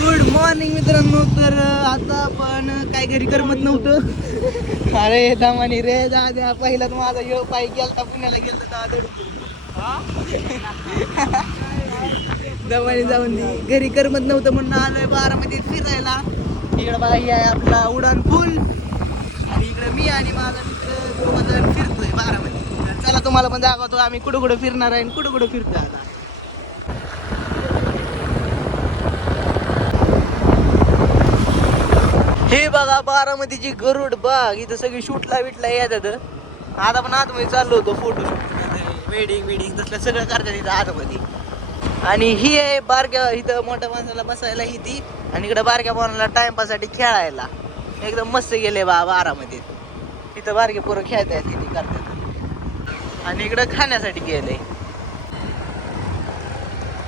Good morning मित्रांनो. तर आता आपण काय घरी करमत नव्हतं. अरे दमानी रे दादा, पहिला माझा यो पाय गेला पुण्याला गेला दादा. दमानी जाऊन घरी करमत नव्हतं म्हणून आलोय बारामतीत फिरायला. इकडं बाई आहे आपला उडान पूल आणि इकडे मी आणि माझा मित्र दोघं जण फिरतोय बारामती. चला तुम्हाला पण दाखवतो आम्ही कुठं कुठं फिरणार आहे आणि कुठं कुठं फिरतोय आता. हे बघा बारामतीची गरुड बाग. इथं सगळी शूटला बिटला येतात. आता पण आतमध्ये चाललो होतो फोटो शूट, वेडिंग तसलं सगळं करतात इथं आतमध्ये. आणि ही आहे बारक्या, इथं मोठ्या माणसाला बसायला ही ती, आणि इकडं बारक्या पोरांना टाइमपाससाठी खेळायला एकदम मस्त गेले बारामतीत. इथं बारके पोरं खेळतात किती करतात. आणि इकडं खाण्यासाठी गेले.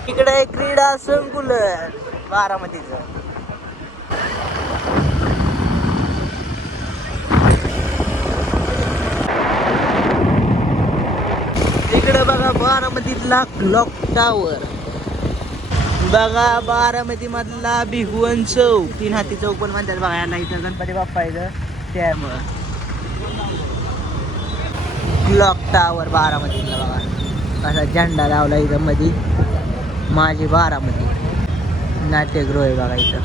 इकडे क्रीडा संकुल बारामतीचं. इकडे बघा बारामतीतला क्लॉक टावर. बघा बारामती मधला भिगवण चौक, तीन हाती चौक पण म्हणतात बघा याला. इथं गणपती बाप्पा इथं त्यामुळं क्लॉक टावर बारामतीतला. बघा कसा झेंडा लावला इथं मध्ये, माझी बारामती नाट्यगृह आहे बघा इथं.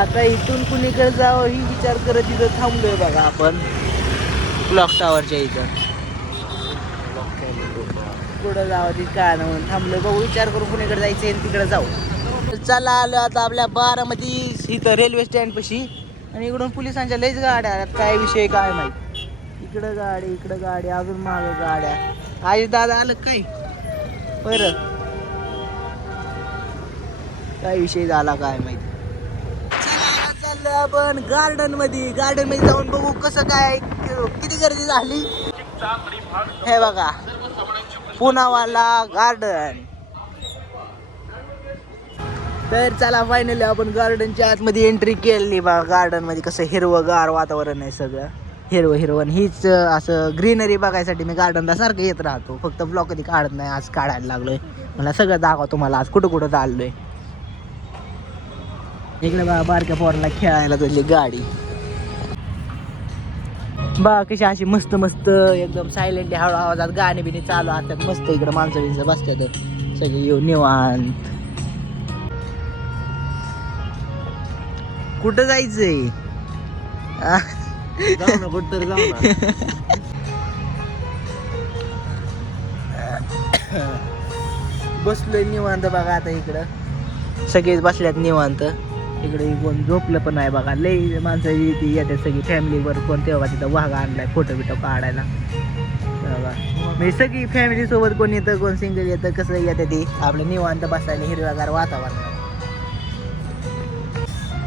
आता इथून कुणीकडे जावं ही विचार करत इथं थांबलोय बघा आपण क्लॉक टावरच्या इथं. पुढं जावं ती काय ना म्हणून थांबलोय बघू, विचार करू कुणीकडे जायचं आहे तिकडे जाऊ. चला आलो आता आपल्या बारामती इथं रेल्वे स्टँड पशी. आणि इकडून पोलिसांच्या लयच गाड्या आल्यात, काय विषय काय माहिती. इकडं गाडी अजून मागे गाड्या. आई दादा आलं काय बरं, काय विषय झाला काय माहिती. चाललोय आपण गार्डन मध्ये जाऊन बघू कसं काय किती गर्दी झाली. हे बघा पुनावाला गार्डन. तर चला फायनली आपण गार्डनच्या आतमध्ये एंट्री केली बघा. गार्डन मध्ये कसं हिरवंगार वातावरण आहे, सगळं हिरवं. हीच असं ग्रीनरी बघायसाठी मी गार्डनला सारखं येत राहतो. फक्त ब्लॉग कधी काढत नाही, आज काढायला लागलोय. मला सगळं दाखवतो मला आज कुठं कुठं चाललोय. इकडे बघा बारक्या पोराला खेळायला तुझी गाडी बघा कशी अशी मस्त एकदम सायलेंटली हळू आवाजात गाणी बिणी चालू असतात मस्त. इकडे माणसं बसतात सगळे येऊन निवांत. कुठं जायचंय कुठं जाऊ बसलोय निवांत बघा. आता इकडं सगळेच बसल्यात निवांत. इकडे कोण झोपलं पण आहे बघा. लई माणसं येते सगळी फॅमिलीवर. कोण तेव्हा तिथं वाघा आणलाय फोटो बिटो काढायला बघा. म्हणजे सगळी फॅमिली सोबत कोण येतं कोण सिंगल येतं कसं येतं ते आपलं निवांत बसायला हिरव्यागार वातावरण.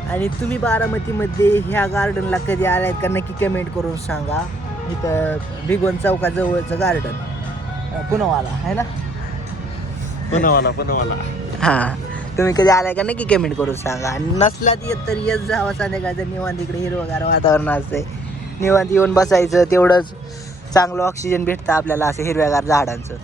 आणि तुम्ही बारामतीमध्ये ह्या गार्डनला कधी आलाय का नक्की कमेंट करून सांगा. इथं भिगवण चौकाजवळचं गार्डन पुनावाला आहे ना. पुनावाला हां, तुम्ही कधी आलाय का नक्की कमेंट करून सांगा. आणि नसलात येत तर येत जावा संध्याकाळचं निवांत. इकडे हिरवगार वातावरण असते, निवांत येऊन बसायचं. तेवढंच चांगलं ऑक्सिजन भेटतं आपल्याला असं हिरव्यागार झाडांचं.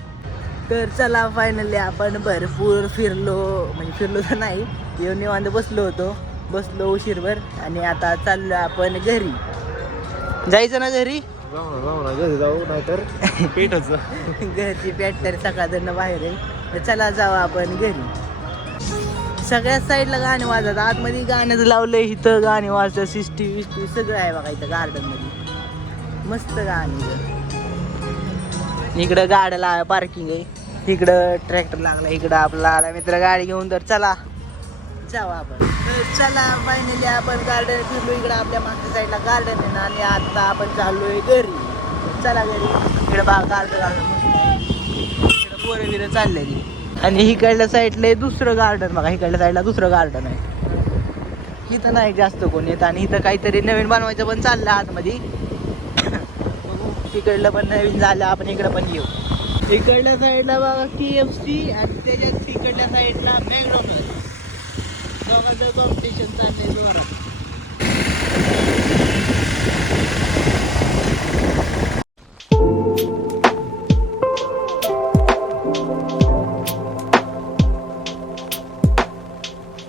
तर चला फायनली आपण भरपूर फिरलो तर नाही, येऊन निवांत बसलो उशीरभर. आणि आता चाललो आपण घरी. जायचं ना घरी जाऊ नाहीतर पेटच घरची पेट तर सकाळचं बाहेर आहे. तर चला जाऊ आपण घरी. सगळ्याच साईडला गाणे वाजतात. आतमध्ये गाण्याचं लावलंय, इथं गाणे वाजतात. सिस्टी सगळं आहे बघा इथं गार्डन मध्ये. मस्त गाणी. इकडं गाड्याला पार्किंग आहे, इकडं ट्रॅक्टर लागला, इकडं आपला आला मित्र गाडी घेऊन. तर चला जाऊ आपण. चला फायनली आपण गार्डन फिरलो. इकडं आपल्या मागच्या साईडला गार्डन आहे ना. आणि आता आपण चाललोय घरी. चला घरी. इकडं बघा गार्डन इकडं पोरं बिरं चाललेली. आणि इकडल्या साईडला दुसरं गार्डन बघा. इकडल्या साईडला दुसरं गार्डन आहे. इथं नाही जास्त कोण येत. आणि इथं काहीतरी नवीन बनवायचं पण चाललं आतमध्ये. इकडलं पण नवीन झालं, आपण इकडं पण येऊ. इकडल्या साईडला बघा KFC आणि त्याच्यात इकडल्या साईडला मॅकडॉनल्ड. दोघांचं कॉम्पिटिशन चाललंय जोरात.